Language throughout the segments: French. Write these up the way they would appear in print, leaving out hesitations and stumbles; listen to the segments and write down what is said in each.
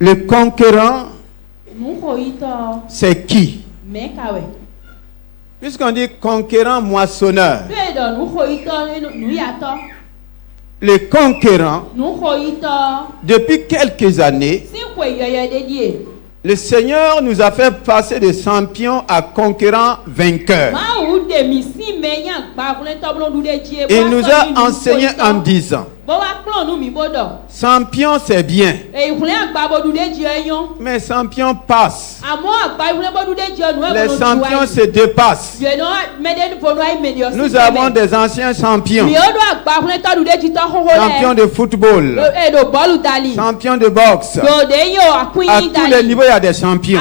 Le conquérant, c'est qui? Puisqu'on dit conquérant moissonneur, le conquérant, depuis quelques années, le Seigneur nous a fait passer de champion à conquérant vainqueur. Il nous a enseigné en disant, champion c'est bien, mais champion passe. Les champions se dépassent. Nous avons des anciens champions. Champions de football, champions de boxe. À tous les niveaux, il y a des champions.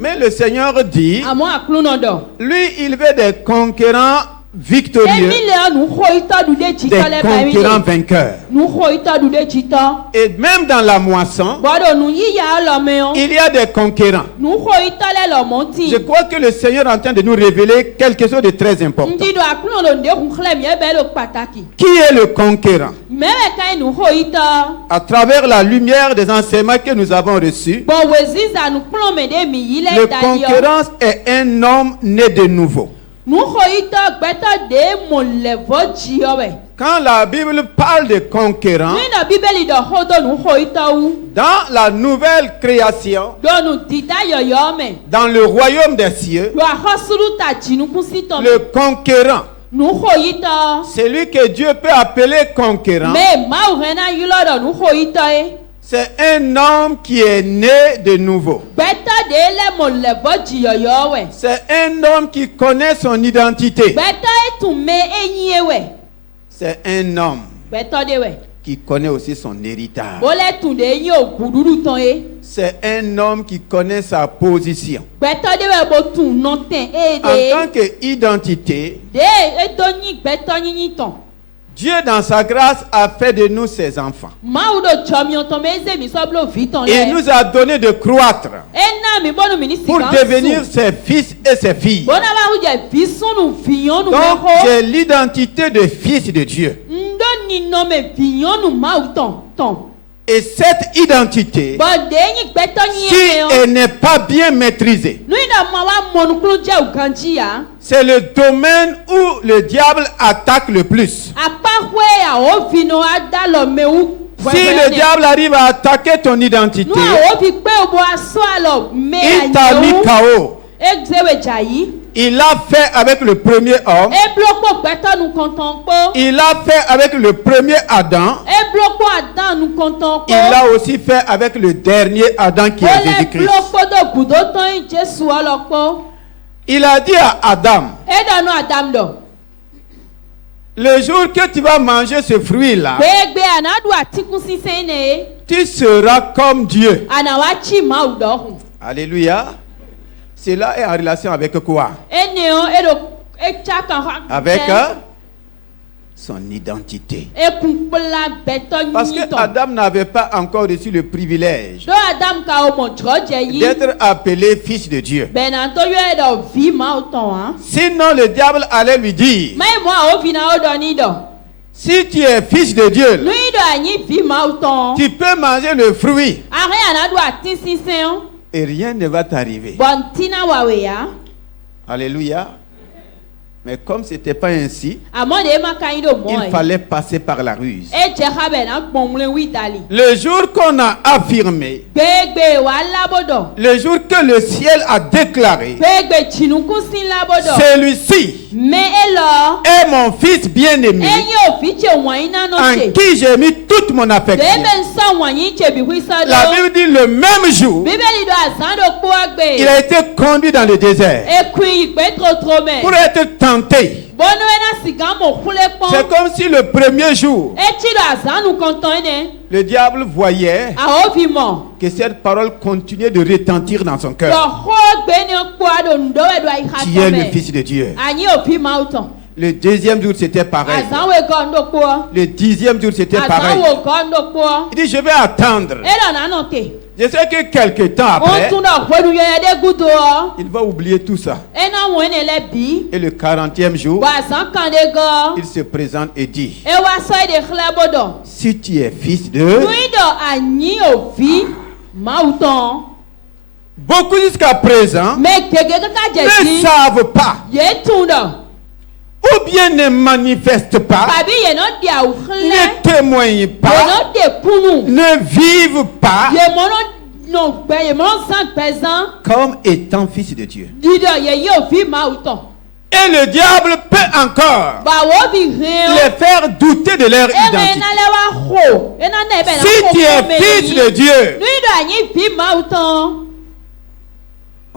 Mais le Seigneur dit, lui, il veut des conquérants victorieux, des conquérants vainqueurs. Et même dans la moisson, il y a des conquérants. Je crois que le Seigneur est en train de nous révéler quelque chose de très important. Qui est le conquérant? À travers la lumière des enseignements que nous avons reçus, le conquérant est un homme né de nouveau. Quand la Bible parle de conquérant, dans la nouvelle création, dans le royaume des cieux, le conquérant, c'est lui que Dieu peut appeler conquérant. C'est un homme qui est né de nouveau. C'est un homme qui connaît son identité. C'est un homme qui connaît aussi son héritage. C'est un homme qui connaît sa position. En tant qu'identité, Dieu, dans sa grâce, a fait de nous ses enfants. Il nous a donné de croître pour devenir ses fils et ses filles. Donc, j'ai l'identité de fils de Dieu. Et cette identité, si elle n'est pas bien maîtrisée, c'est le domaine où le diable attaque le plus. Si le diable arrive à attaquer ton identité, il t'a mis KO. Il l'a fait avec le premier homme. Il l'a fait avec le premier Adam. Il l'a aussi fait avec le dernier Adam qui est Jésus-Christ. Il a dit à Adam, le jour que tu vas manger ce fruit-là, tu seras comme Dieu. Alléluia. Cela est en relation avec quoi? Avec son identité. Parce que Adam n'avait pas encore reçu le privilège d'être appelé fils de Dieu. Sinon, le diable allait lui dire, si tu es fils de Dieu, tu peux manger le fruit et rien ne va t'arriver. Alléluia. Mais comme ce n'était pas ainsi, il fallait passer par la ruse. Le jour qu'on a affirmé, le jour que le ciel a déclaré, celui-ci est mon fils bien-aimé, en qui j'ai mis toute mon affection. La Bible dit le même jour, il a été conduit dans le désert pour être tenté. C'est comme si le premier jour, le diable voyait que cette parole continuait de retentir dans son cœur. Tu es le fils de Dieu. Le deuxième jour, c'était pareil. Le 10e jour, c'était pareil. Il dit, je vais attendre. Je sais que quelques temps après, il va oublier tout ça. Et le 40e jour, il se présente et dit, si tu es fils de... Beaucoup jusqu'à présent ne savent pas. Ou bien ne manifestent pas, ne témoignent pas, ne vivent pas comme étant fils de Dieu. Et le diable peut encore les faire douter de leur identité. Si tu es fils de Dieu,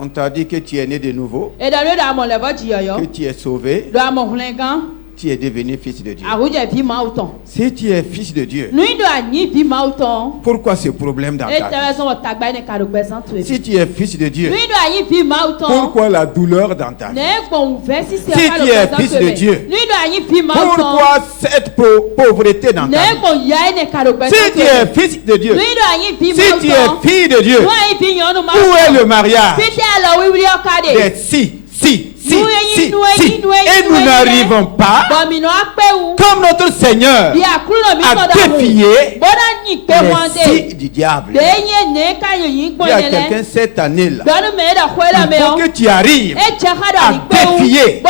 on t'a dit que tu es né de nouveau, que tu es sauvé, tu es devenu fils de Dieu. Si tu es fils de Dieu, pourquoi ce problème dans ta vie? Si tu es fils de Dieu, pourquoi la douleur dans ta vie? Si tu es fils de Dieu, pourquoi cette pauvreté dans ta vie? Si tu es fils de Dieu, si tu es fille de Dieu, où est le mariage? Des si. Et nous n'arrivons pas, comme notre Seigneur a défié les si du diable. Il y a quelqu'un cette année-là, il faut que tu arrives à défier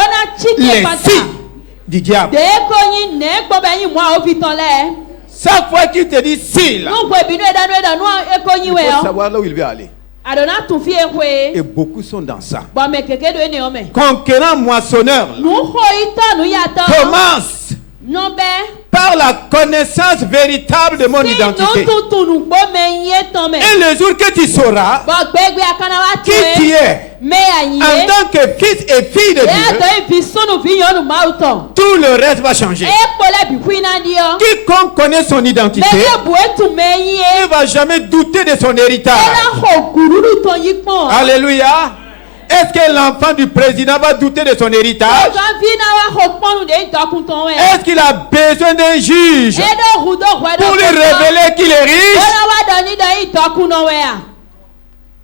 les si du diable. Chaque fois qu'il te dit si, là, il faut savoir là où il veut aller. Et beaucoup sont dans ça. Conquérant moissonneur commence par la connaissance véritable de mon identité. Et le jour que tu sauras qui tu es en tant que fils et fille de Dieu, tout le reste va changer. Quiconque connaît son identité ne va jamais douter de son héritage. Alléluia. Est-ce que l'enfant du président va douter de son héritage? Est-ce qu'il a besoin d'un juge pour lui révéler qu'il est riche?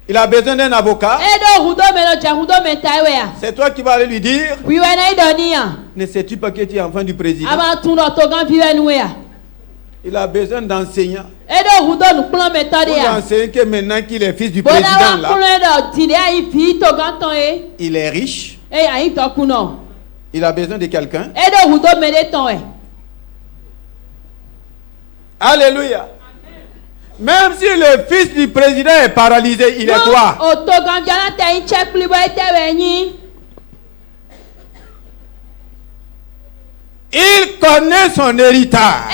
Il a besoin d'un avocat? C'est toi qui vas aller lui dire, ne sais-tu pas que tu es enfant du président? Il a besoin d'enseignants. Pour enseigner que maintenant qu'il est fils du président là, il est riche. Il a besoin de quelqu'un. Alléluia. Même si le fils du président est paralysé, il est quoi? Il connaît son héritage.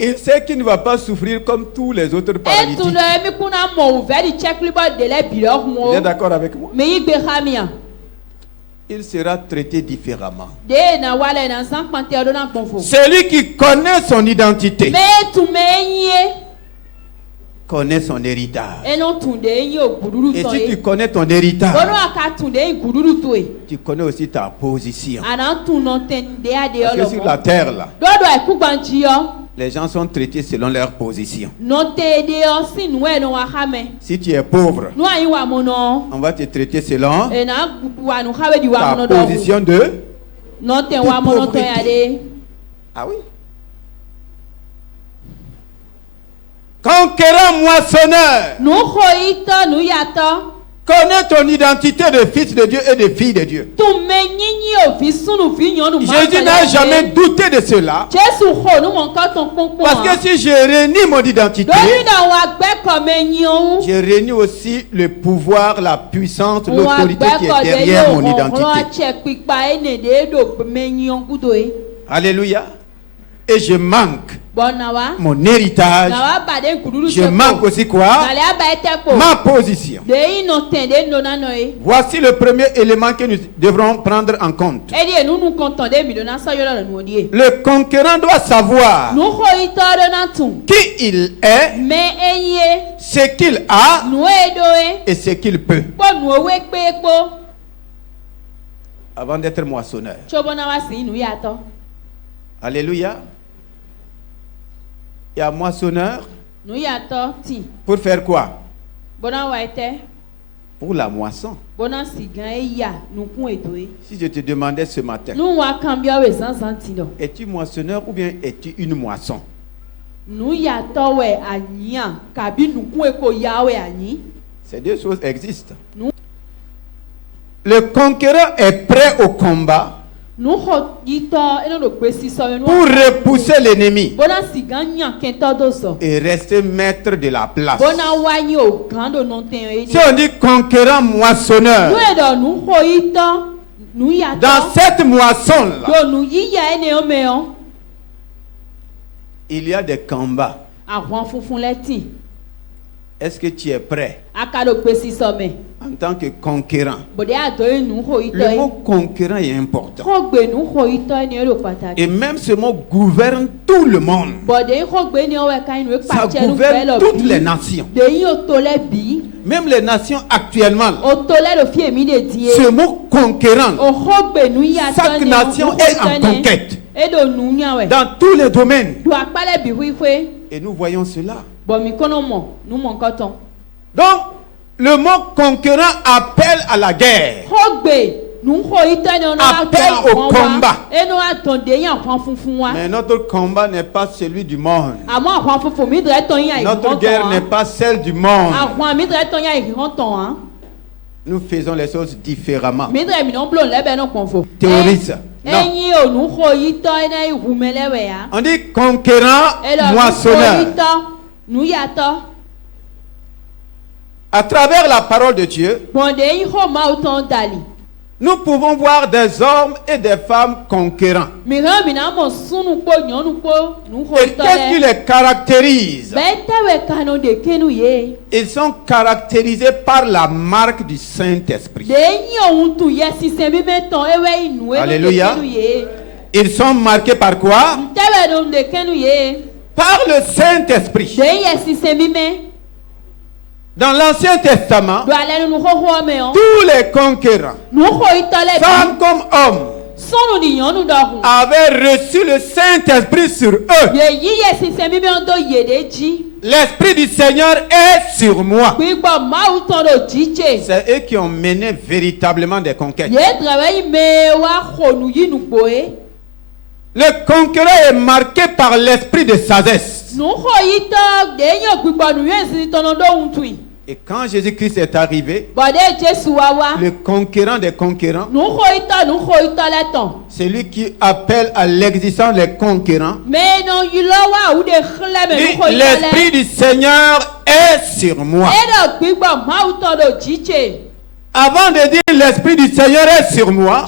Il sait qu'il ne va pas souffrir comme tous les autres paralytiques. Vous êtes d'accord avec moi? Il sera traité différemment. Celui qui connaît son identité connaît son héritage. Et si tu connais ton héritage, tu connais aussi ta position. Parce que sur la terre là, les gens sont traités selon leur position. Si tu es pauvre, on va te traiter selon ta position de pauvreté. Ah oui. Conquérant moissonneur, connais ton identité de fils de Dieu et de fille de Dieu. Jésus n'a jamais douté de cela. Parce que si je réunis mon identité, je réunis aussi le pouvoir, la puissance, l'autorité qui est derrière mon identité. Alléluia. Et je manque mon héritage. Je manque aussi quoi? Ma position. Voici le premier élément que nous devrons prendre en compte. Le conquérant doit savoir qui il est, ce qu'il a et ce qu'il peut. avant d'être moissonneur. Alléluia. Il y a moissonneur. Pour faire quoi? Pour la moisson. Si je te demandais ce matin, es-tu moissonneur ou bien es-tu une moisson? Ces deux choses existent. Le conquérant est prêt au combat pour repousser l'ennemi et rester maître de la place. Si on dit conquérant moissonneur, dans cette moisson-là, il y a des combats. Est-ce que tu es prêt en tant que conquérant? Le mot conquérant est important. Et même ce mot gouverne tout le monde. Ça gouverne toutes les nations. Même les nations actuellement. Ce mot conquérant, chaque nation est en conquête. Dans tous les domaines. Et nous voyons cela. Donc, le mot conquérant appelle à la guerre. Appelle au combat. Mais notre combat n'est pas celui du monde. Notre guerre n'est pas celle du monde. Nous faisons les choses différemment. Théorise. Non. On dit conquérant, moissonneur. À travers la parole de Dieu, nous pouvons voir des hommes et des femmes conquérants. Et qu'est-ce qui les caractérise? Ils sont caractérisés par la marque du Saint-Esprit. Alléluia. Ils sont marqués par quoi? Par le Saint-Esprit. Dans l'Ancien Testament, tous les conquérants, femmes comme hommes, avaient reçu le Saint-Esprit sur eux. L'Esprit du Seigneur est sur moi. C'est eux qui ont mené véritablement des conquêtes. Le conquérant est marqué par l'esprit de sagesse. Et quand Jésus-Christ est arrivé, le conquérant des conquérants, c'est lui qui appelle à l'existence les conquérants. L'Esprit du Seigneur est sur moi. Avant de dire l'Esprit du Seigneur est sur moi,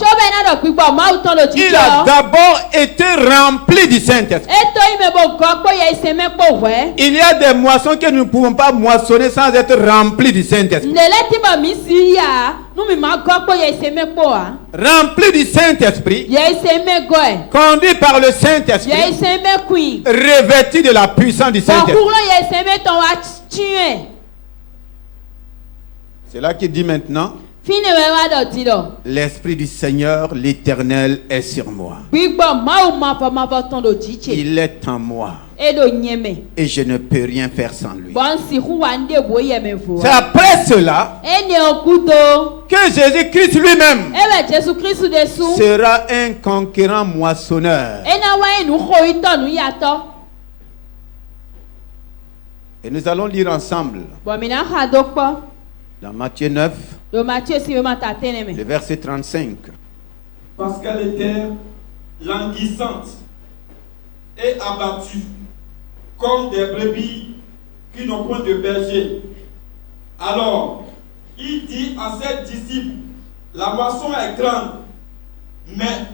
il a d'abord été rempli du Saint-Esprit. Il y a des moissons que nous ne pouvons pas moissonner sans être remplis du Saint-Esprit. Rempli du Saint-Esprit, conduit par le Saint-Esprit, revêtu de la puissance du Saint-Esprit. C'est là qu'il dit maintenant, l'Esprit du Seigneur, l'Éternel, est sur moi. Il est en moi. Et je ne peux rien faire sans lui. C'est après cela que Jésus-Christ lui-même sera un conquérant moissonneur. Et nous allons lire ensemble dans Matthieu 9, le verset 35. Parce qu'elle était languissante et abattue, comme des brebis qui n'ont point de berger. Alors, il dit à ses disciples, la moisson est grande, mais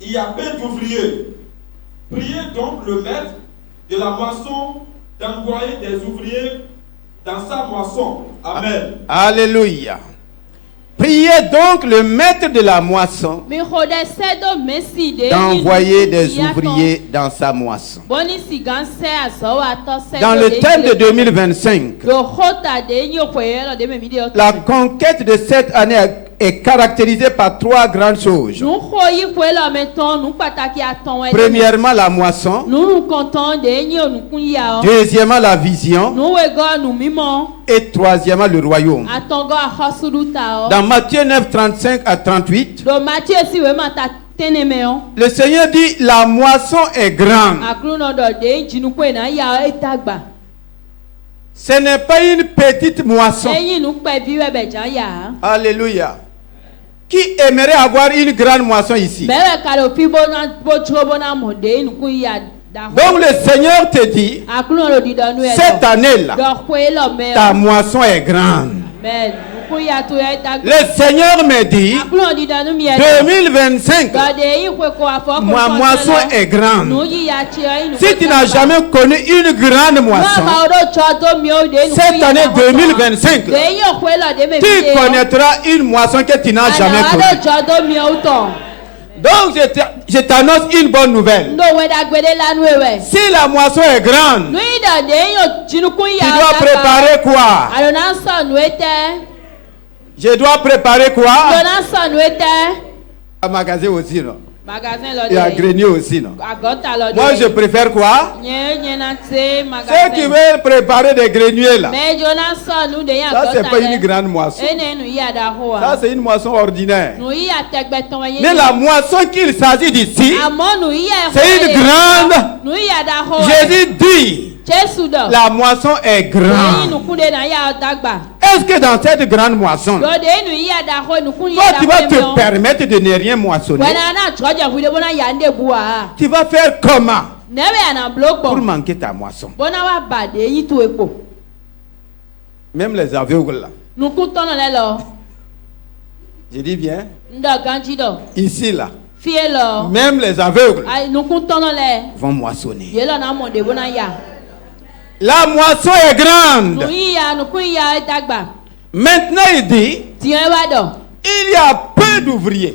il y a peu d'ouvriers. Priez donc le maître de la moisson d'envoyer des ouvriers dans sa moisson. Amen. Alléluia. Priez donc le maître de la moisson d'envoyer des ouvriers dans sa moisson. Dans le thème de 2025, la conquête de cette année est caractérisé par 3 grandes choses. Premièrement, la moisson. Deuxièmement, la vision. Et troisièmement, le royaume. Dans Matthieu 9, 35 à 38, le Seigneur dit, la moisson est grande. Ce n'est pas une petite moisson. Alléluia. Qui aimerait avoir une grande moisson ici? Donc le Seigneur te dit, cette année-là, ta moisson est grande. Le Seigneur me dit, 2025, ma moisson est grande. Si tu n'as jamais connu une grande moisson, cette année 2025, tu connaîtras une moisson que tu n'as jamais connue. Donc je t'annonce une bonne nouvelle. Si la moisson est grande, tu dois préparer quoi? Je dois préparer quoi? Un magasin aussi, non? Et un grenier aussi, non? Moi, je préfère quoi? Ceux qui veulent préparer des greniers là, ça c'est pas une grande moisson. Ça c'est une moisson ordinaire. Mais la moisson qu'il s'agit d'ici, c'est une grande. Jésus dit, la moisson est grande. Est-ce que dans cette grande moisson, toi tu vas te permettre de ne rien moissonner? Tu vas faire comment pour manquer ta moisson? Même les aveugles là. Je dis bien. Ici là. Même les aveugles vont moissonner. La moisson est grande. Maintenant il dit, il y a peu d'ouvriers.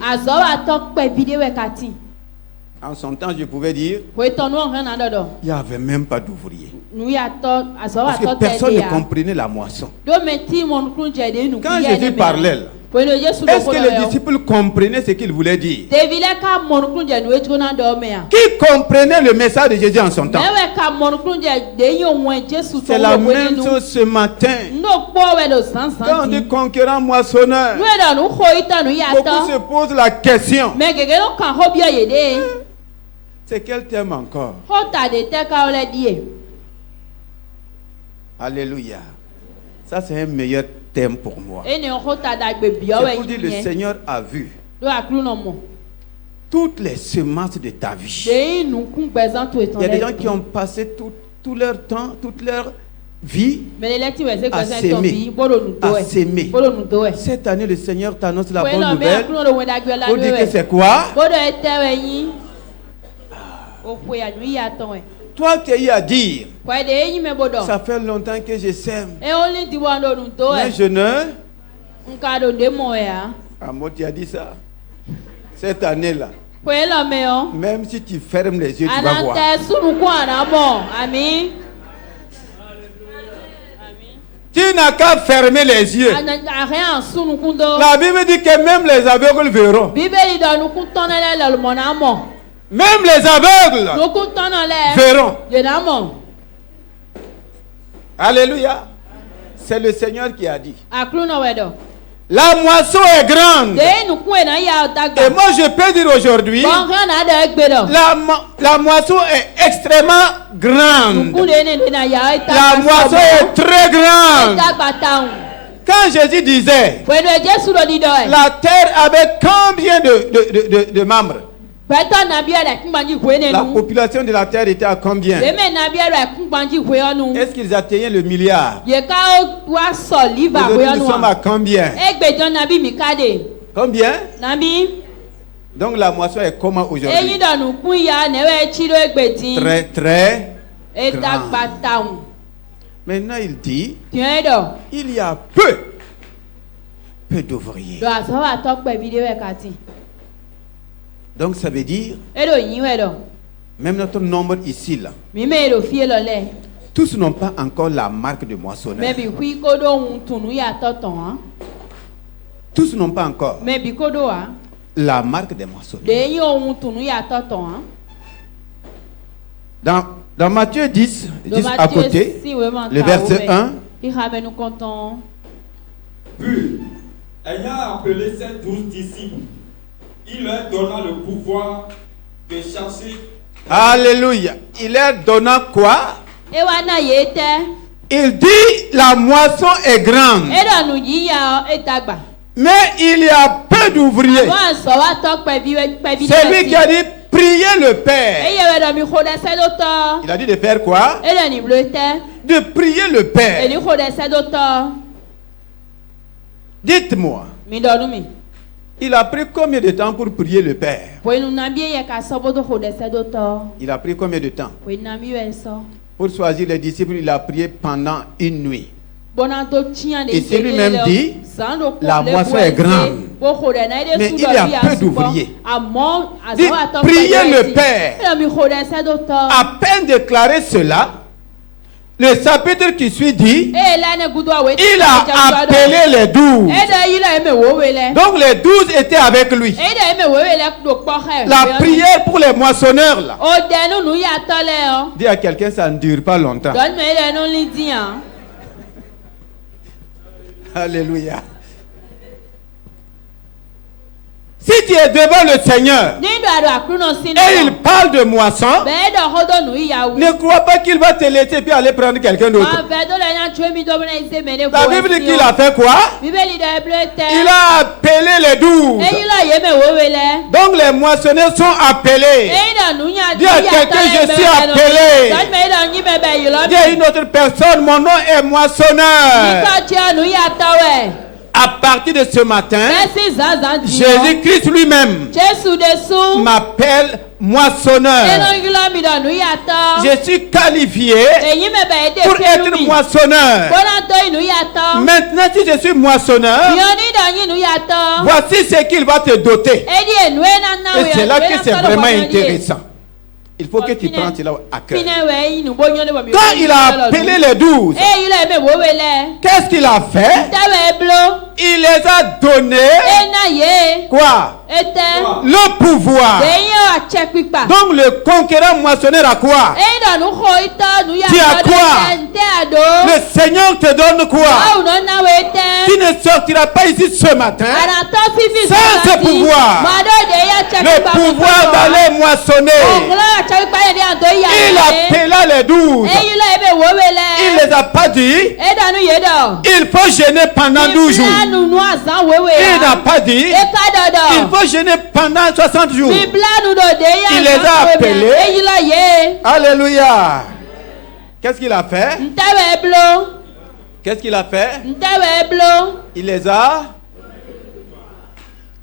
En son temps, je pouvais dire, il n'y avait même pas d'ouvriers. Parce que personne ne comprenait la moisson. Quand Jésus parlait là, est-ce que les disciples comprenaient ce qu'il voulait dire? Qui comprenait le message de Jésus en son temps? C'est la même chose ce matin. Quand on dit conquérant moissonneur, beaucoup se posent la question, c'est quel thème encore? Alléluia. Ça c'est un meilleur thème pour moi. C'est pour dire le Seigneur a vu toutes les semences de ta vie. Il y a des gens qui ont passé tout leur temps, toute leur vie à s'aimer. Cette année, le Seigneur t'annonce la bonne nouvelle pour dire que c'est quoi? Toi qui as à dire, ça fait longtemps que je sème, mais je ne... Amo, tu as dit ça. Cette année-là, même si tu fermes les yeux, tu vas voir. Tu n'as qu'à fermer les yeux. La Bible dit que même les aveugles verront. Même les aveugles verront. Alléluia. C'est le Seigneur qui a dit. La moisson est grande. Et moi je peux dire aujourd'hui, la moisson est extrêmement grande. La moisson est très grande. Quand Jésus disait, la terre avait combien de membres? La population de la terre était à combien? Est-ce qu'ils atteignaient le milliard? Aujourd'hui, nous sommes à combien? Combien? Donc la moisson est comment aujourd'hui? Très très grande. Maintenant il dit, il y a peu d'ouvriers. Donc ça veut dire, même notre nombre ici là, tous n'ont pas encore la marque de moissonneur. Tous n'ont pas encore la marque des moissonneurs. Dans Matthieu 10 à côté, le verset 1. Puis, ayant appelé ses 12 disciples, il leur donna le pouvoir de chasser. Alléluia. Il leur donna quoi? Il dit la moisson est grande, mais il y a peu d'ouvriers. C'est lui qui a dit priez le Père. Il a dit de faire quoi? De prier le Père. Dites-moi, il a pris combien de temps pour prier le Père? Il a pris combien de temps? Pour choisir les disciples, il a prié pendant une nuit. Et c'est lui-même dit, la moisson est grande, mais il y a peu d'ouvriers. Priez le Père. À peine déclaré cela, le chapitre qui suit dit, il a appelé les 12. Donc les 12 étaient avec lui. La prière pour les moissonneurs là. Dis à quelqu'un, ça ne dure pas longtemps. Alléluia. Si tu es devant le Seigneur et il parle de moisson, ne crois pas qu'il va te laisser puis aller prendre quelqu'un d'autre. La Bible dit qu'il a fait quoi? Il a appelé les 12. Donc les moissonneurs sont appelés. Dis à quelqu'un, je suis appelé. Dis à une autre personne, mon nom est moissonneur. À partir de ce matin, Jésus-Christ lui-même m'appelle moissonneur. Je suis qualifié pour être moissonneur. Maintenant, si je suis moissonneur, voici ce qu'il va te doter. Et c'est là que c'est vraiment intéressant. Il faut que tu prennes cela à cœur. Quand il a appelé les 12, qu'est-ce qu'il a fait? Il les a donné quoi? Le pouvoir. Donc le conquérant moissonneur a quoi? Tu as quoi? Le Seigneur te donne quoi? Tu ne sortiras pas ici ce matin sans ce pouvoir. Le pouvoir d'aller moissonner. Il appela les 12. Il les a pas dit il faut jeûner pendant 12 jours. Il n'a pas dit il faut jeûner pendant 60 jours. Il les a appelés. Alléluia. Qu'est-ce qu'il a fait? Qu'est-ce qu'il a fait? Il les a.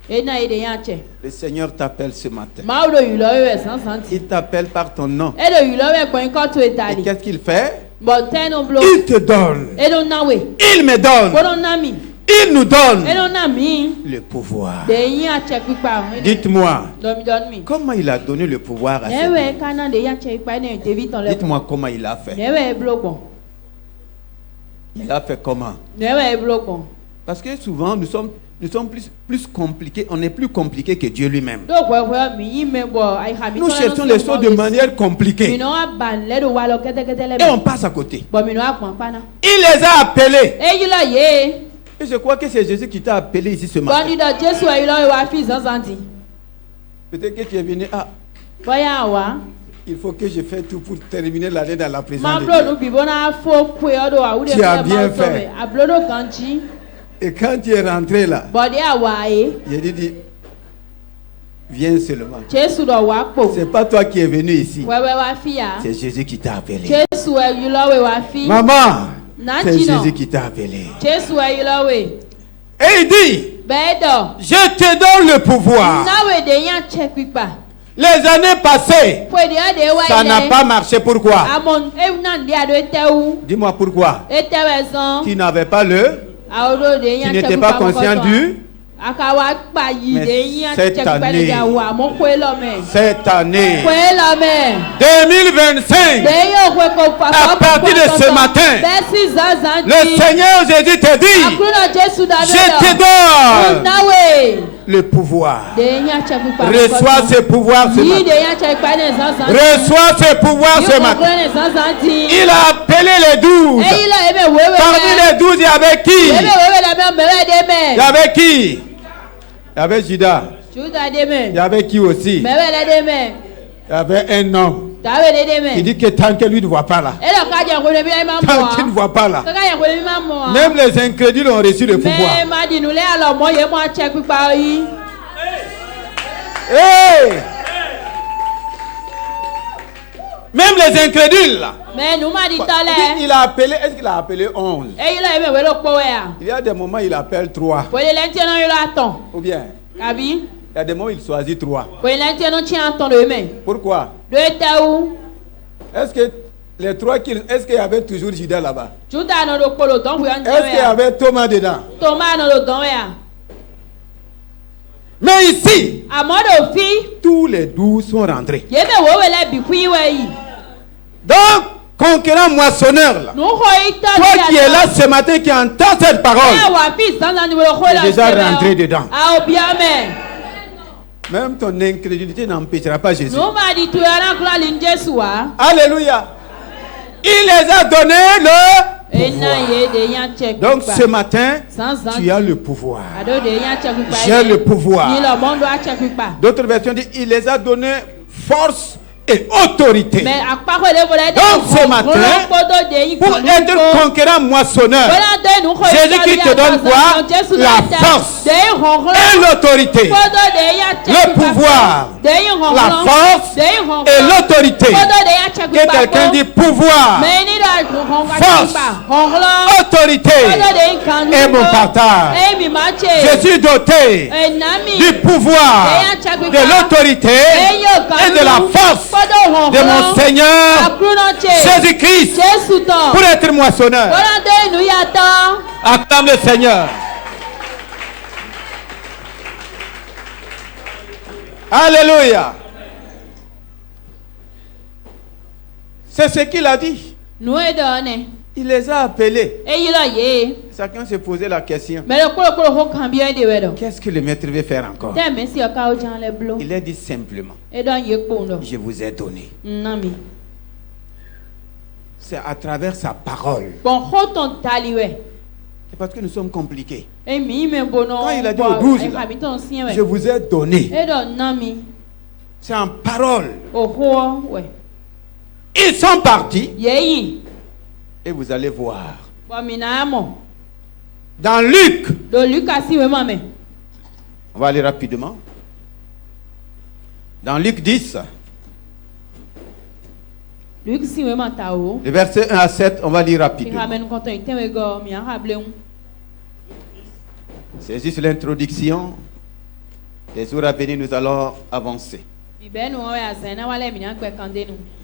Le Seigneur t'appelle ce matin. Il t'appelle par ton nom. Et qu'est-ce qu'il fait? Il te donne. Il me donne. Il nous donne le pouvoir. Dites-moi, comment il a donné le pouvoir à ces gens? Dites-moi comment il a fait. Il a fait comment? Parce que souvent, nous sommes plus compliqués. On est plus compliqués que Dieu lui-même. Nous cherchons les choses de manière compliquée. Et on passe à côté. Il les a appelés. Et je crois que c'est Jésus qui t'a appelé ici ce matin. Peut-être que tu es venu. Il faut que je fasse tout pour terminer l'année dans la présence de Dieu. Tu as bien fait. Et quand tu es rentré là, j'ai dit, viens seulement. C'est pas toi qui es venu ici. C'est Jésus qui t'a appelé. Maman, c'est Jésus qui t'a appelé. Et il dit, je te donne le pouvoir. Les années passées, ça n'a pas marché. Pourquoi? Dis-moi pourquoi. Tu n'avais pas tu n'étais pas conscient du cette année 2025, à partir de ce matin, le Seigneur Jésus te dit, je te donne le pouvoir. Reçois ce pouvoir ce matin. Reçois ce pouvoir ce matin. Il a appelé les 12. Parmi les 12, il y avait qui? Il y avait qui? Il y avait Judas. Il y avait qui aussi? Il y avait un homme. Il dit que tant que lui ne voit pas là, tant qu'il ne voit pas là, même les incrédules ont reçu le pouvoir. Hey! Même les incrédules là. Il a appelé, est-ce qu'il a appelé 11? Il y a des moments il appelle 3. Ou bien? Il y a des moments il choisit 3. Pourquoi? Est-ce que les 3 est-ce qu'il y avait toujours Judas là-bas? Est-ce qu'il y avait Thomas dedans? Mais ici, tous les 12 sont rentrés. Donc, conquérant moissonneur là, toi qui es là ce matin, qui entend cette parole, tu es déjà rentré dedans. Même ton incrédulité n'empêchera pas Jésus. Alléluia. Il les a donné le pouvoir. Donc ce matin, tu as le pouvoir. J'ai le pouvoir. D'autres versions disent, il les a donné force et autorité. Donc ce matin, pour être conquérant moissonneur, Jésus-Christ te donne quoi? La force et l'autorité, le pouvoir, la force et l'autorité. Que quelqu'un dit pouvoir, force, autorité et mon partage. Je suis doté du pouvoir, de l'autorité et de la force de mon Seigneur Jésus-Christ pour être moissonneur. Acclame le Seigneur. Alléluia. C'est ce qu'il a dit. Il les a appelés. Chacun se posait la question. Qu'est-ce que le maître veut faire encore? Il a dit simplement, je vous ai donné. C'est à travers sa parole. C'est parce que nous sommes compliqués. Quand il a dit aux 12, je vous ai donné. C'est en parole. Ils sont partis. Et vous allez voir. Dans Luc. On va aller rapidement. Dans Luc 10. Le verset 1 à 7, on va lire rapidement. C'est juste l'introduction. Les jours à venir, nous allons avancer.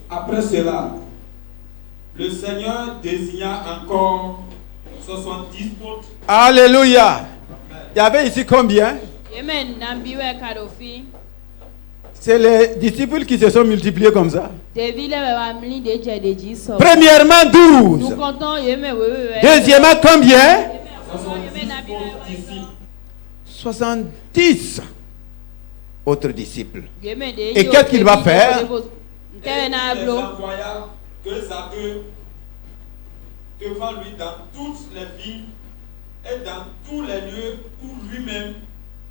Après cela, le Seigneur désigna encore 70 autres. Alléluia. Il y avait ici combien? C'est les disciples qui se sont multipliés comme ça. Premièrement 12. Deuxièmement combien? 70 autres disciples. Et qu'est-ce qu'il va faire? Il les envoya deux à deux devant lui dans toutes les villes et dans tous les lieux où lui-même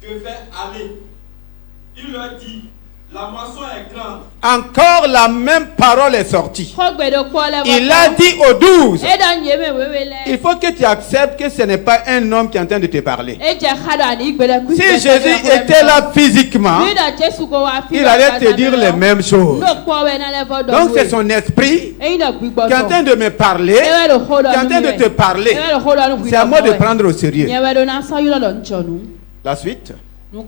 devait aller. Il leur dit, la moisson est grande. Encore la même parole est sortie. Il a dit aux 12, il faut que tu acceptes que ce n'est pas un homme qui est en train de te parler. Si Jésus était là physiquement, il allait te dire les mêmes choses. Donc c'est son esprit qui est en train de me parler, qui est en train de te parler. C'est à moi de prendre au sérieux. La suite. La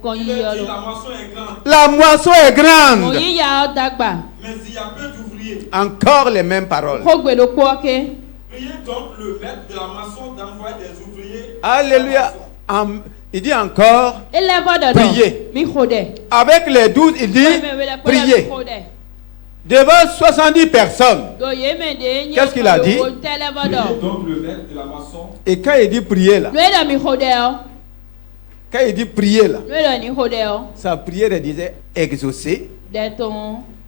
moisson est grande. La moisson est grande. Mais il y a peu d'ouvriers. Encore les mêmes paroles. Priez donc le maître de la moisson d'envoyer des ouvriers. Alléluia. Il dit encore prier. Avec les 12, il dit prier. Devant 70 personnes. Qu'est-ce qu'il a dit? Donc le maître de la moisson. Et quand il dit prier là, quand il dit prier là, sa prière elle disait exaucer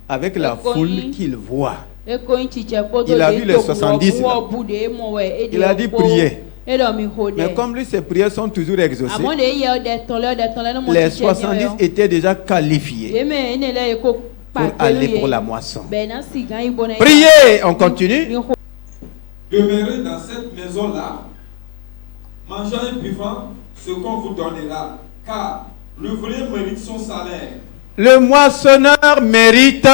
avec la foule qu'il voit. Il a vu les 70 là. Il a dit prier. Mais comme lui, ses prières sont toujours exaucées, les 70 étaient déjà qualifiés pour aller pour la moisson. Priez, on continue. Demeurez dans cette maison-là, mangeant et buvant ce qu'on vous donnera, car l'ouvrier mérite son salaire. Le moissonneur mérite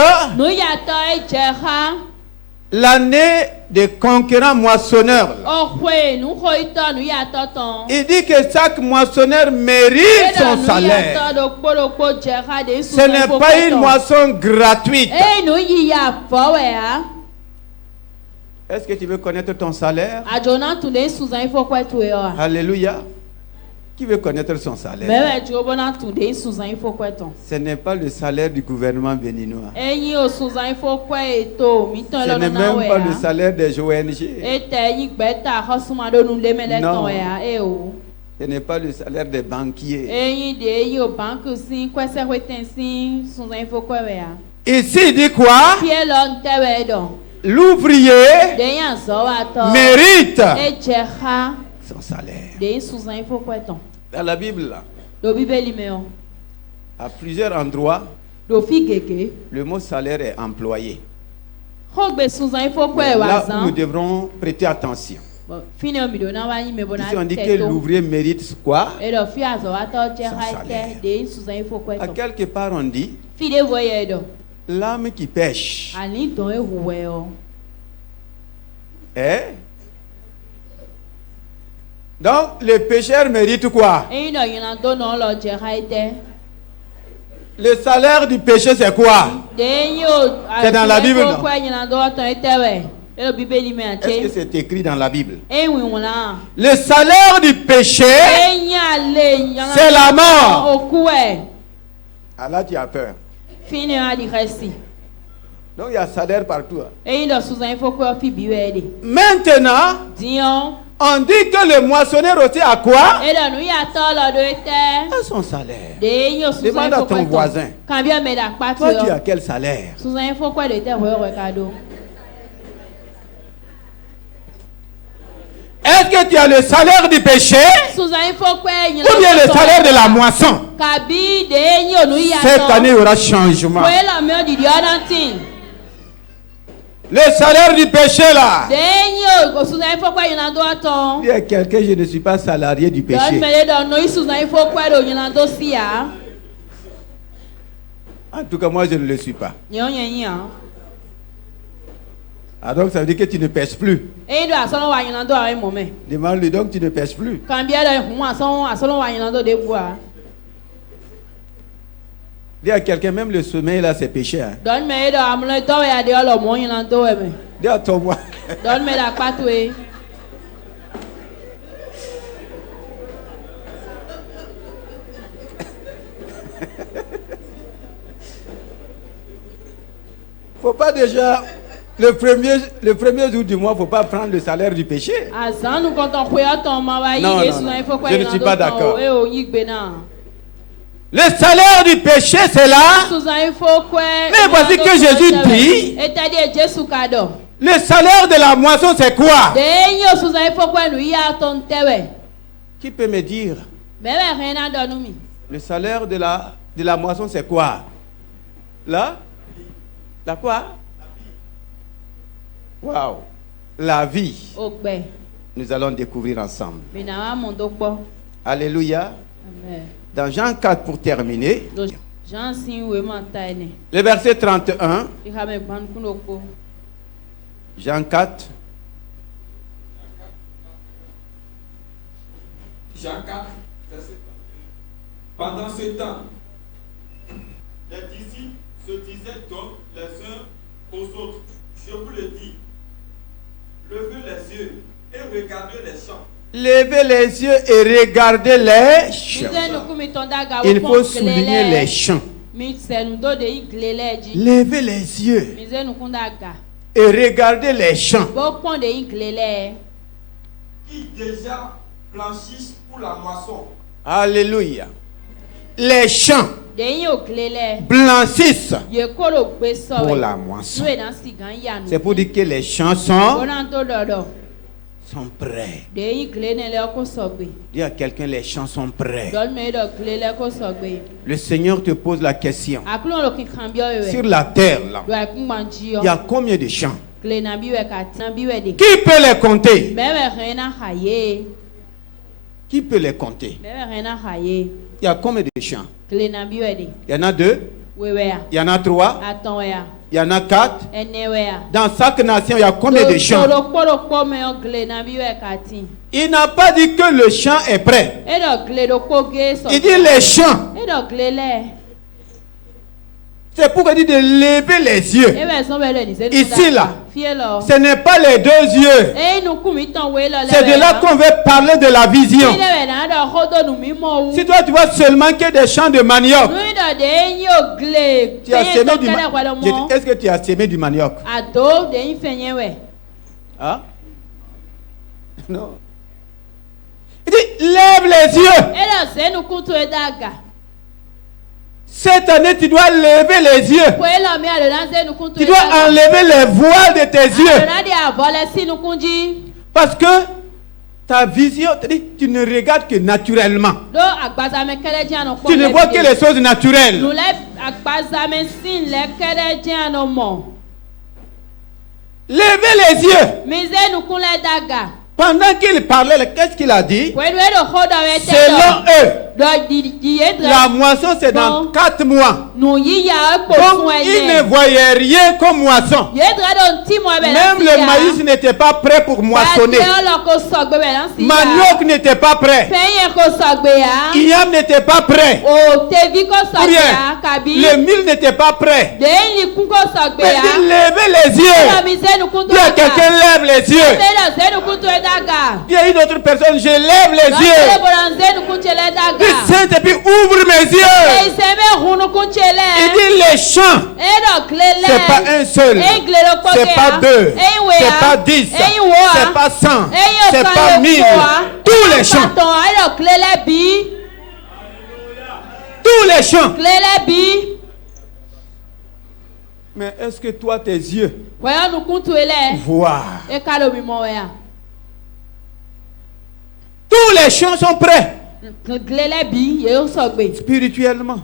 l'année des concurrents moissonneurs. Il dit que chaque moissonneur mérite son salaire. Ce n'est pas une moisson gratuite. Est-ce que tu veux connaître ton salaire? Alléluia. Qui veut connaître son salaire? Ce n'est pas le salaire du gouvernement béninois. Ce n'est même pas le salaire des ONG. Non. Ce n'est pas le salaire des banquiers. Ici, il dit quoi? L'ouvrier mérite son salaire. Dans la Bible, là, à plusieurs endroits, le mot salaire est employé. Mais là où nous devrons prêter attention. Ici, on dit que l'ouvrier mérite quoi? Son salaire. À quelque part, on dit l'âme qui pêche. Donc, le pécheur mérite quoi? Le salaire du péché, c'est quoi? C'est dans la Bible, non? Est-ce que c'est écrit dans la Bible? Le salaire du péché, c'est la mort. Ah là, tu as peur. Donc, il y a salaire partout. Maintenant, on dit que le moissonneur aussi a quoi? A son salaire. Demande à ton voisin. Toi, tu as quel salaire? Est-ce que tu as le salaire du péché ou bien le salaire de la moisson? Cette année, il y aura changement. Le salaire du péché là. Il y a quelqu'un, je ne suis pas salarié du péché. En tout cas, moi, je ne le suis pas. Ah, donc ça veut dire que tu ne pêches plus. Demande-lui donc tu ne pêches plus. Il y a quelqu'un, même le sommeil là, c'est péché. Hein. Dis à ton moi. Faut pas déjà le premier jour du mois, faut pas prendre le salaire du péché. Non, je ne suis pas d'accord. Le salaire du péché, c'est là. Mais voici que Jésus dit. Le salaire de la moisson, c'est quoi? Qui peut me dire? Le salaire de la moisson, c'est quoi? Là? La quoi? Waouh! La vie. Nous allons découvrir ensemble. Alléluia. Amen. Dans Jean 4, pour terminer, le verset 31, Jean 4. Jean 4, verset 31. Pendant ce temps, les disciples se disaient donc les uns aux autres, je vous le dis, levez les yeux et regardez les champs, Levez les yeux et regardez les champs. Il faut souligner les champs. Levez les yeux et regardez les champs. Qui déjà blanchissent pour la moisson. Alléluia. Les champs blanchissent pour la moisson. C'est pour dire que les champs sont prêts. Dis à quelqu'un, les champs sont prêts. Le Seigneur te pose la question. Sur la terre, là, il y a combien de champs? Qui peut les compter? Qui peut les compter? Il y a combien de champs? Il y en a 2. Il y en a 3. Il y en a 4. Dans chaque nation, il y a combien de champs? Il n'a pas dit que le champ est prêt. Il dit les champs. C'est pourquoi il dit de lever les yeux. Ici, là, ce n'est pas les 2 yeux. C'est de là qu'on veut parler de la vision. Si toi, tu vois seulement que des champs de manioc, tu as semé du manioc. Est-ce que tu as semé du manioc? Hein? Non. Il dit, lève les yeux. Cette année, tu dois lever les yeux. Tu dois enlever les voiles de tes yeux. Parce que ta vision, tu ne regardes que naturellement. Tu ne vois que les choses naturelles. Levez les yeux. Pendant qu'il parlait, qu'est-ce qu'il a dit? Selon eux, la moisson c'est dans 4 mois. Donc ils ne voyaient rien comme moisson. Même le maïs n'était pas prêt pour moissonner. Manioc n'était pas prêt. Iam n'était pas prêt. Le mil n'était pas prêt. Mais il levait les yeux. Il y a quelqu'un lève les yeux. Il y a une autre personne, je lève les yeux. Le Saint-Esprit ouvre mes yeux. Il dit les champs. C'est pas un seul. C'est pas 2. C'est pas 10. C'est pas 100. C'est pas 1000. Tous les champs. Tous les champs. Mais est-ce que toi, tes yeux voient? Tous les champs sont prêts. Spirituellement.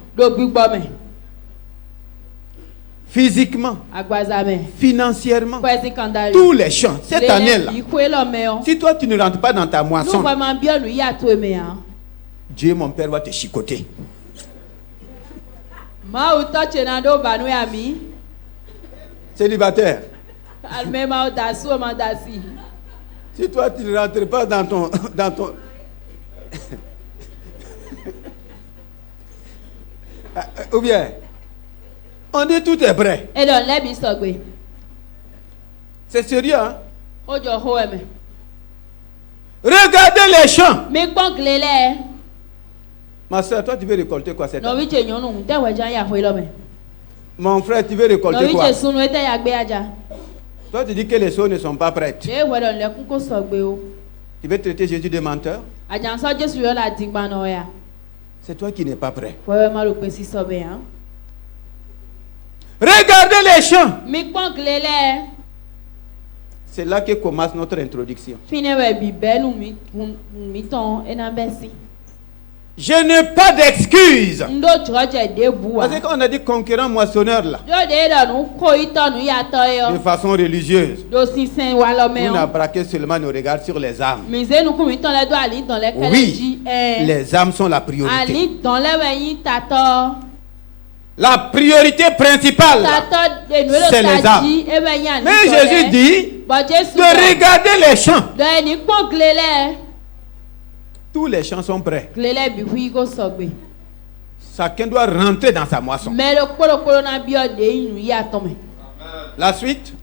Physiquement. Financièrement. Tous les champs. Cette année-là. Si toi tu ne rentres pas dans ta moisson, Dieu mon Père va te chicoter. Célibataire. Si toi tu ne rentres pas dans ton ou bien on dit tout est prêt. C'est sérieux, hein? Regardez les champs. Ma soeur, toi tu veux récolter quoi cette année? Mon frère, tu veux récolter quoi? Toi tu dis que les choses ne sont pas prêtes. Tu veux traiter Jésus de menteur? C'est toi qui n'es pas prêt. Regardez les champs. C'est là que commence notre introduction. Je n'ai pas d'excuses. Parce qu'on a dit conquérant moissonneur là. De façon religieuse. On a braqué seulement nos regards sur les âmes. Oui, les âmes sont la priorité. La priorité principale, c'est les âmes. Mais Jésus dit de regarder les champs. Tous les champs sont prêts. Chacun doit rentrer dans sa moisson. La suite.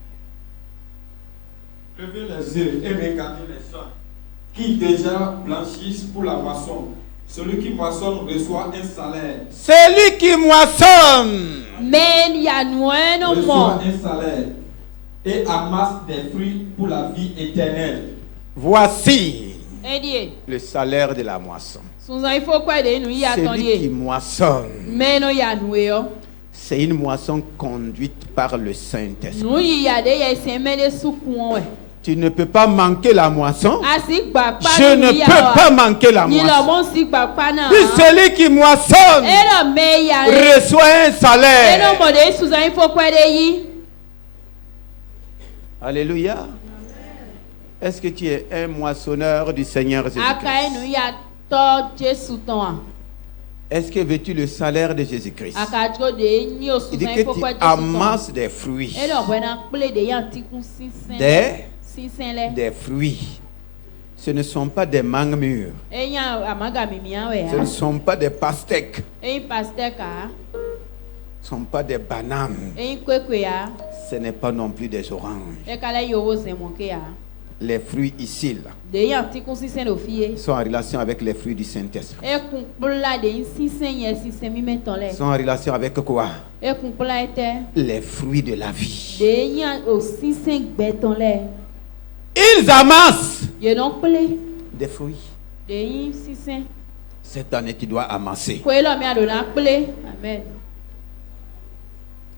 Levez les yeux et regardez les champs. qui déjà blanchissent pour la moisson. Celui qui moissonne reçoit un salaire. Celui qui moissonne reçoit un salaire et amasse des fruits pour la vie éternelle. Voici le salaire de la moisson. Celui qui moissonne, c'est une moisson conduite par le Saint-Esprit. Tu ne peux pas manquer la moisson. Je ne peux pas manquer la moisson. Puis celui qui moissonne reçoit un salaire. Alléluia. Est-ce que tu es un moissonneur du Seigneur Jésus-Christ? Est-ce que veux-tu le salaire de Jésus-Christ? Il dit que tu amasses des fruits. Des fruits. Ce ne sont pas des mangues mûres. Ce ne sont pas des pastèques. Ce ne sont pas des bananes. Ce n'est pas non plus des oranges. Les fruits ici là, sont en relation avec les fruits du Saint-Esprit. Sont en relation avec quoi? Les fruits de la vie. Ils amassent des fruits. Cette année, tu dois amasser. Amen.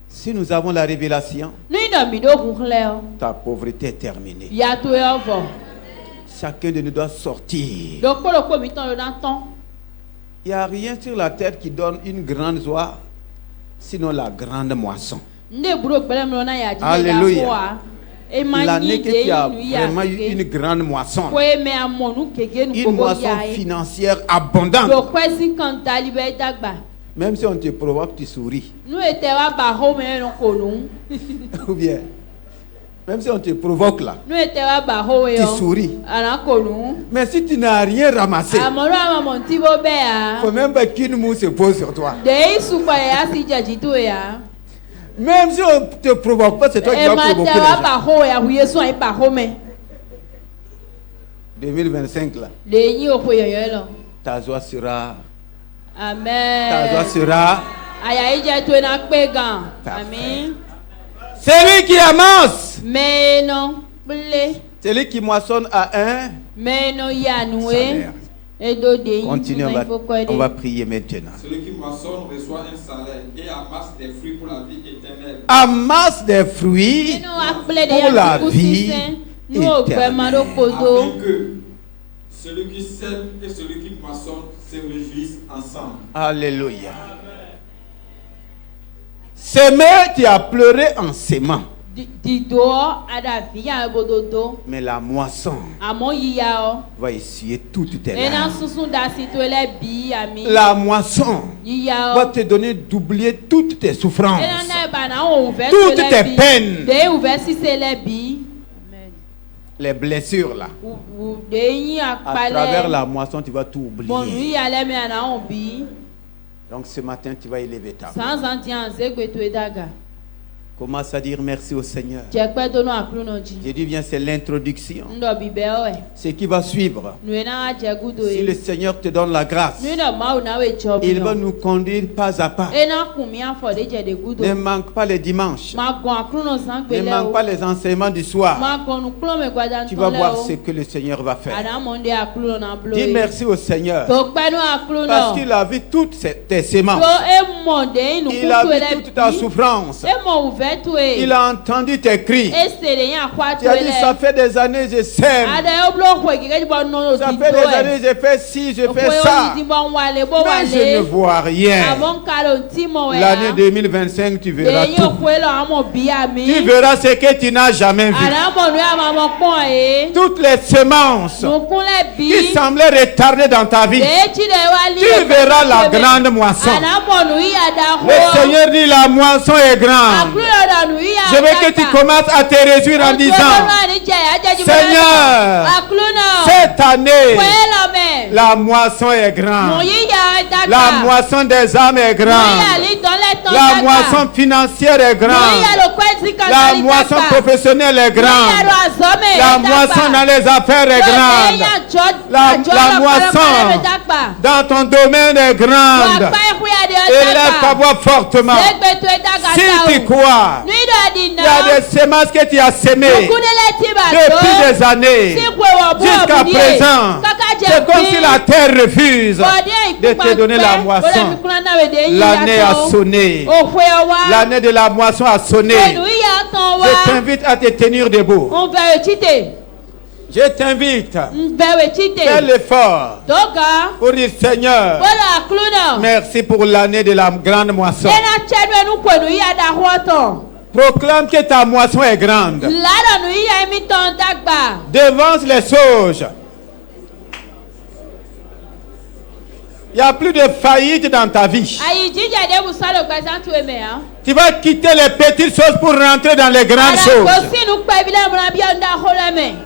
Si nous avons la révélation, ta pauvreté est terminée. Chacun de nous doit sortir. Il n'y a rien sur la terre qui donne une grande joie, sinon la grande moisson. Alléluia. L'année que tu as vraiment eu une grande moisson, une moisson financière abondante. Même si on te provoque, tu souris. Ou bien, même si on te provoque là, tu souris. Mais si tu n'as rien ramassé, il ne faut même pas qu'une mousse se pose sur toi. Même si on ne te provoque pas, c'est toi qui vas provoquer les gens. 2025 là, ta joie sera... Amen. Ta joie sera... Amen. Celui qui amasse, celui qui moissonne à un salaire. Continuez, on va prier maintenant. Celui qui moissonne reçoit un salaire et amasse des fruits pour la vie éternelle. Amasse des fruits pour la vie éternelle. Afin que celui qui sème et celui qui moissonne se réjouissent ensemble. Alléluia. S'aimer, tu as pleuré en s'aimant. Mais la moisson va essuyer toutes tes larmes. La moisson va te donner d'oublier toutes tes souffrances, toutes tes peines, les blessures là. À travers la moisson, tu vas tout oublier. Donc ce matin, tu vas élever ta voix. Commence à dire merci au Seigneur. J'ai dit bien, c'est l'introduction. Ce qui va suivre, si le Seigneur te donne la grâce, il va nous conduire pas à pas. Ne manque pas les dimanches. Ne manque pas les enseignements du soir. Tu vas voir ce que le Seigneur va faire. Dis merci au Seigneur, parce qu'il a vu toutes tes sémences. Il a vu toute ta souffrance. Il a entendu tes cris. Tu as dit, ça fait des années je sème. Ça fait des années je fais ci, je fais ça. Mais je ne vois rien. L'année 2025, tu verras tout. Tu verras ce que tu n'as jamais vu. Toutes les semences qui semblaient retardées dans ta vie, tu verras la grande moisson. Le Seigneur dit, la moisson est grande. Je veux que tu commences à te réjouir en disant, Seigneur, cette année, la moisson est grande. La moisson des âmes est grande. La moisson financière est grande. La moisson professionnelle est grande. La moisson dans les affaires est grande. La moisson dans ton domaine est grande. Élève ta voix fortement. Si tu crois, il y a des semences que tu as semées depuis des années jusqu'à présent. C'est comme si la terre refuse de te donner la moisson. L'année a sonné. L'année de la moisson a sonné. Je t'invite à te tenir debout. Je t'invite à faire l'effort pour dire Seigneur, merci pour l'année de la grande moisson. Proclame que ta moisson est grande. Devance les sauges. Il n'y a plus de faillite dans ta vie. Tu vas quitter les petites choses pour rentrer dans les grandes choses.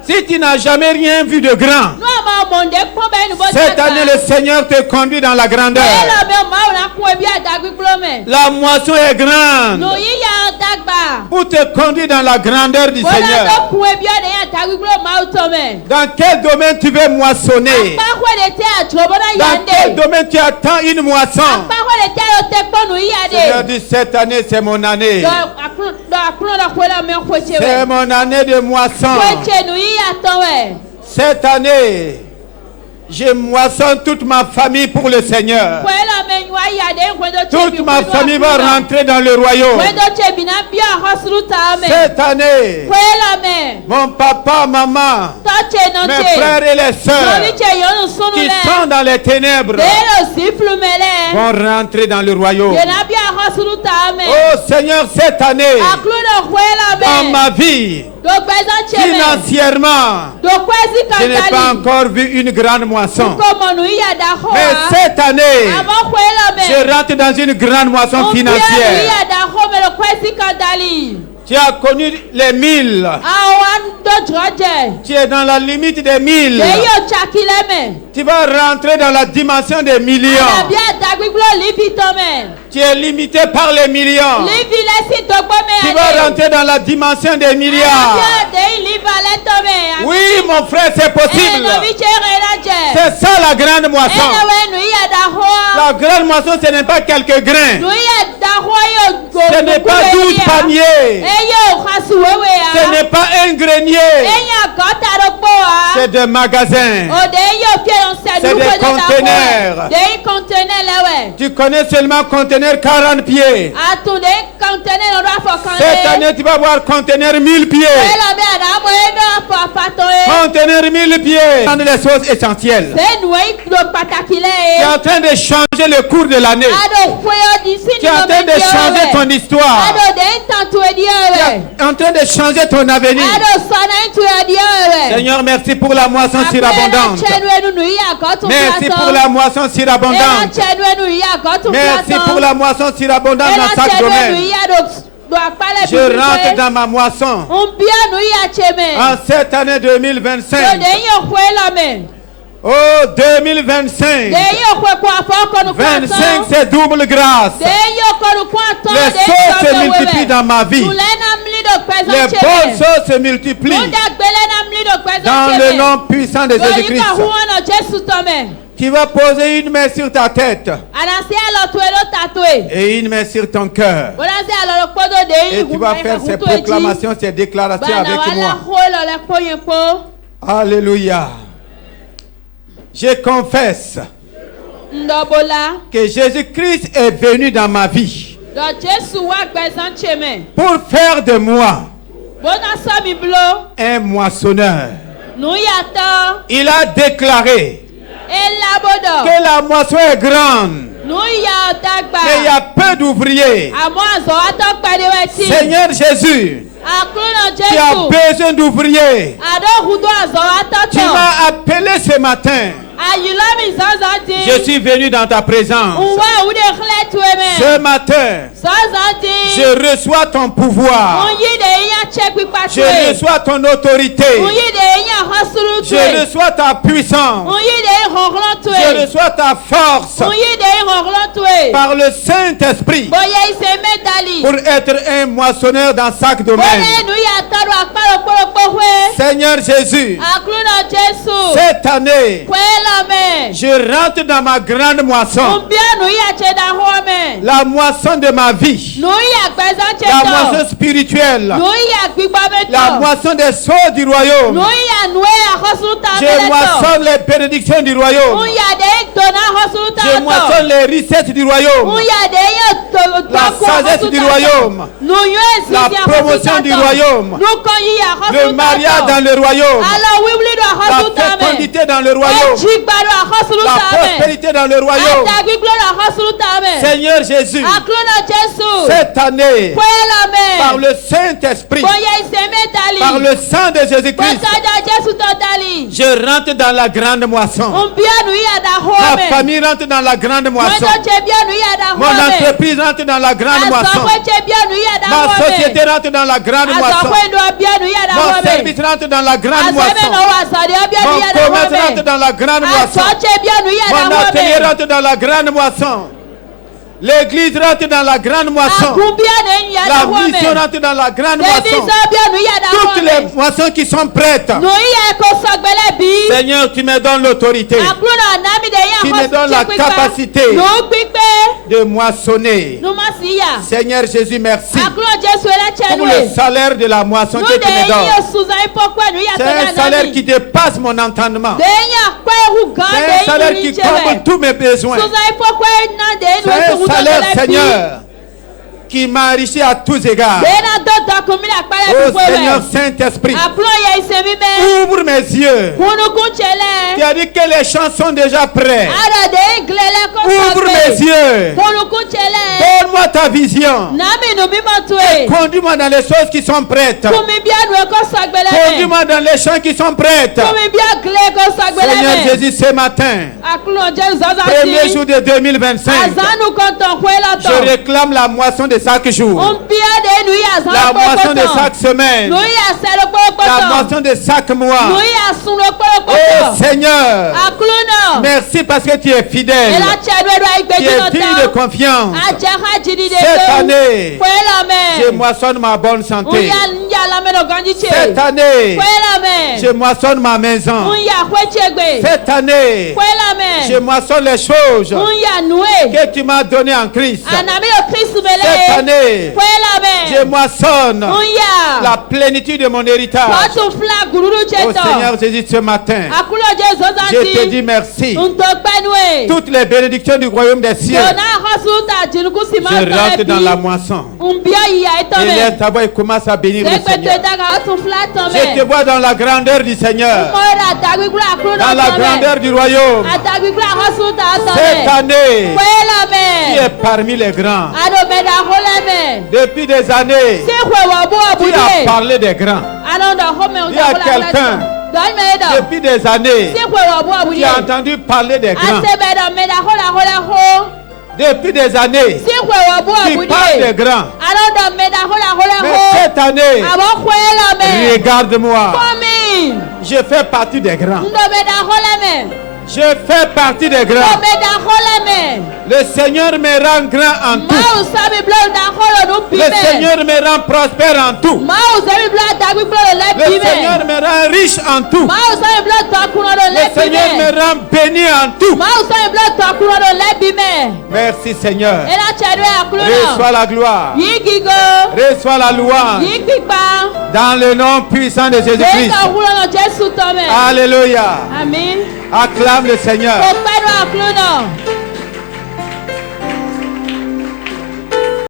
Si tu n'as jamais rien vu de grand, cette année le Seigneur te conduit dans la grandeur. La moisson est grande pour te conduire dans la grandeur du Seigneur. Dans quel domaine tu veux moissonner? Dans quel domaine tu attends une moisson? Seigneur dit cette année c'est mon année. C'est mon année de moisson. Cette année, je moissonne toute ma famille pour le Seigneur. Toute ma famille va rentrer dans le royaume. Cette année, mon papa, maman, mes frères et les sœurs qui sont dans les ténèbres vont rentrer dans le royaume. Oh Seigneur, cette année, dans ma vie, financièrement, je n'ai pas encore vu une grande moisson. Mais cette année, je rentre dans une grande moisson financière. Tu as connu les 1000. Tu es dans la limite des 1000. Tu vas rentrer dans la dimension des millions. Tu es limité par les millions. Tu vas rentrer dans la dimension des milliards. Oui, mon frère, c'est possible. C'est ça la grande moisson. La grande moisson, ce n'est pas quelques grains. Ce n'est pas 12 paniers. Ce n'est pas un grenier. C'est des magasins. C'est des conteneurs. Tu connais seulement conteneur 40 pieds. Cette année, tu vas voir conteneur 1000 pieds. Conteneur 1000 pieds. Dans les choses essentielles. Tu es en train de changer le cours de l'année. Tu es en train de changer ton histoire. Tu es en train de changer ton avenir. Seigneur, merci pour la moisson surabondante. Merci pour la moisson surabondante. Merci pour la moisson surabondante dans chaque domaine. Je rentre dans ma moisson. En cette année 2025. Oh, 2025. 25, c'est double grâce. Les choses se multiplient dans ma vie. Les bonnes choses se multiplient. Dans le nom puissant de Jésus-Christ. Tu vas poser une main sur ta tête. Et une main sur ton cœur. Et tu vas faire ces proclamations, ces déclarations avec moi. Alléluia. Je confesse que Jésus-Christ est venu dans ma vie pour faire de moi un moissonneur. Il a déclaré que la moisson est grande, qu'il y a peu d'ouvriers. Seigneur Jésus, tu as besoin d'ouvriers. Tu m'as appelé ce matin. Je suis venu dans ta présence. Ce matin, je reçois ton pouvoir. Je reçois ton autorité. Je reçois ta puissance. Je reçois ta force par le Saint-Esprit pour être un moissonneur dans chaque domaine. Seigneur Jésus, cette année, je rentre dans ma grande moisson. La moisson de ma vie. La moisson spirituelle. La moisson des sceaux du royaume. Je moissonne les bénédictions du royaume. Je moissonne les richesses du royaume. La sagesse du royaume. La promotion du royaume. Le mariage dans le royaume. La fécondité dans le royaume. La prospérité dans le royaume. Seigneur Jésus, cette année, par le Saint-Esprit, par le sang de Jésus-Christ, je rentre dans la grande moisson. Ma famille rentre dans la grande moisson. Mon entreprise rentre dans la grande moisson. Ma société rentre dans la grande moisson. Mon service rentre dans la grande moisson. Mon commerce rentre dans la grande moisson. Mon atelier rentre dans la grande moisson. L'église rentre dans la grande moisson. La mission rentre dans la grande moisson. Toutes les moissons qui sont prêtes. Seigneur, tu me donnes l'autorité. Tu me donnes la capacité de moissonner. Seigneur Jésus, merci pour le salaire de la moisson que tu me donnes. C'est un salaire qui dépasse mon entendement. C'est un salaire qui couvre tous mes besoins. C'est un salaire, Seigneur, qui m'a enrichi à tous égards. Oh Seigneur Saint-Esprit, ouvre mes yeux. Tu as dit que les champs sont déjà prêts. Ouvre mes yeux. Donne-moi ta vision. Conduis-moi dans les choses qui sont prêtes. Conduis-moi dans les champs qui sont prêtes. Seigneur Jésus, ce matin, premier jour de 2025, je réclame la moisson de chaque jour, la moisson de chaque semaine, la moisson de chaque mois. Oh Seigneur, merci parce que tu es fidèle, tu es digne de confiance. Cette année, je moissonne ma bonne santé. Cette année, je moissonne ma maison. Cette année, je moissonne les choses que tu m'as données en Christ. Cette année, je moissonne la plénitude de mon héritage. Oh Seigneur Jésus, ce matin, je te dis merci. Toutes les bénédictions du royaume des cieux, je rentre dans la moisson. Élève ta voix et commence à bénir le Seigneur. Je te vois dans la grandeur du Seigneur, dans la grandeur du royaume. Cette année, tu es parmi les grands. Depuis des années, tu as parlé des grands. Il y a quelqu'un, depuis des années, tu as entendu parler des grands. Depuis des années, tu parles des grands. Mais cette année, regarde-moi. Je fais partie des grands. Je fais partie des grands. Le Seigneur me rend grand en tout. Le Seigneur me rend prospère en tout. Le Seigneur me rend riche en tout. Le Seigneur me rend béni en tout. Merci Seigneur. Reçois la gloire. Reçois la louange. Dans le nom puissant de Jésus-Christ. Alléluia. Amen. Acclame le Seigneur.